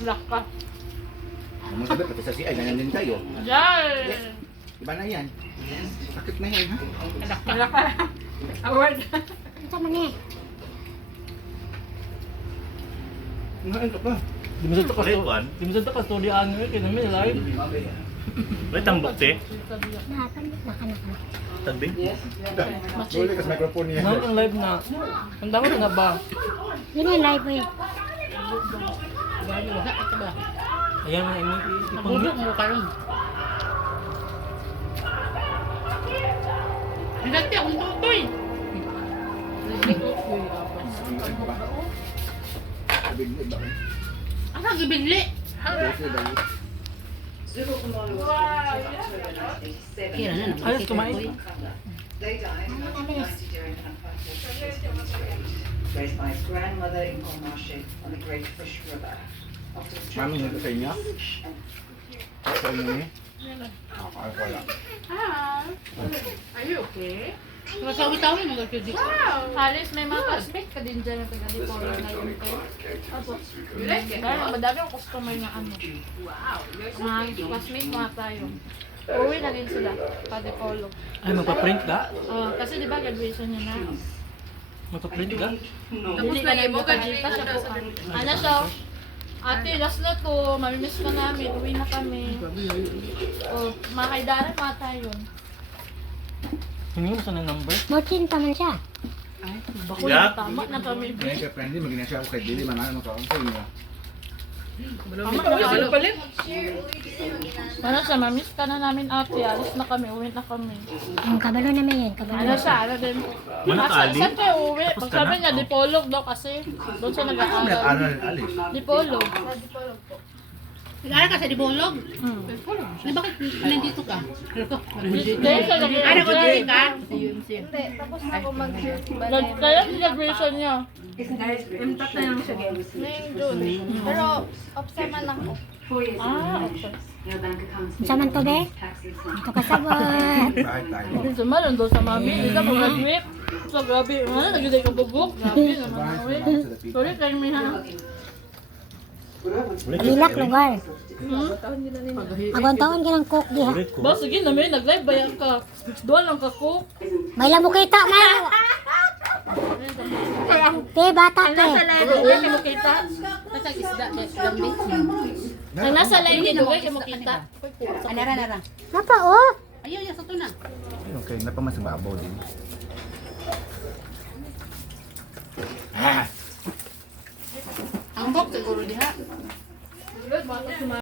Black ka. Ang sabi, pati sa CI, ganyan din tayo. Diyan! Iba na yan. Sakit na yan, ha? Black ka. Award. Sama ni. Ngayon ka pa. Di mo sa to Ulit, Juan. Di mo sa to kastoryan mo kaya namin live. May tambok te. Natan naka. Tabi. Buli kas microphone niya. Namin ang live na. Ang dami na ba? Yun yung live eh. Ayan na ini Nabubok mo ka rin. Hinati akong tutoy. Bigli ba? Ano ang ibigli? Kasi dahil. Kira na naman. Ayos kumain. They died in 1990 during an unfortunate demonstration raised by his grandmother in Cormarche on the Great Fish River. After the Mami, trip, nito sa inyo? Sa inyo ni? Ay, wala. Are you okay? Masawi-tawi mo kasi di. Halos may mga classmate ka din dyan na taga-dipolo na yun kayo. Apo. Dahil madami ang customer na ano. Mga classmate mga tayo. Uwi na din sila, pa-dipolo. Ay magpa-print ka? Kasi di ba graduation niya na? Magpa-print ka? Hindi ka na magkakita siya po. Ano siya? Ate, last na to. Mamimiss ka namin. Uwi na kami. O, mga kaidaran mga tayo. Hindi mo sa number? Mortin pa man siya. Bako Yeah. na tama na kami. Ngayon kaya friendly, maging siya ako kay Dili, manalo mo kaon sa inyo. Tama na kami palit. Ano siya, mamiss ka na namin ate. Alis na kami. Uwi na kami. Ang kabalo naman yan. Ano Kabalo. siya, ano din. Wala ka, Ali? Saan kayo uwi? Tapos Pag ka sabi na? niya, dipolog daw kasi. Doon siya nag-aaral. Nag-aral, alis. Dipolog. Nag-aaral ka sa Dibolog? Hmm. Na bakit nandito ka? Ano ko? Hindi siya Ano ko dito ka? Hindi, tapos na ako Kaya graduation niya. M-tot na lang siya. Ngayong June. Pero, obserman lang ko. Okay. Saman to be? Ito kasabot. Bakit tayo? Hindi sa malang doon sa mami. Hindi ka mag-graduate. So, grabe. Ano, nag-uday ka bubok. Grabe naman. Bakit Uwi. sa lapit? Sorry, kayo may ha. Lilak lugar. Hmm? Agong taon ka ng cook diha. Ba, sige na may nag-live bayan ka. Doon lang ka ko. May lang mo kita na. Te bata te. Uwi ka mo kita. Kasag isda, gambi. Ang nasa line ni Dugay ka mo kita. Anara. Apa oh? Ayaw, sa to na. Okay, napamasababaw din. Ah! Ang bok siguro diha.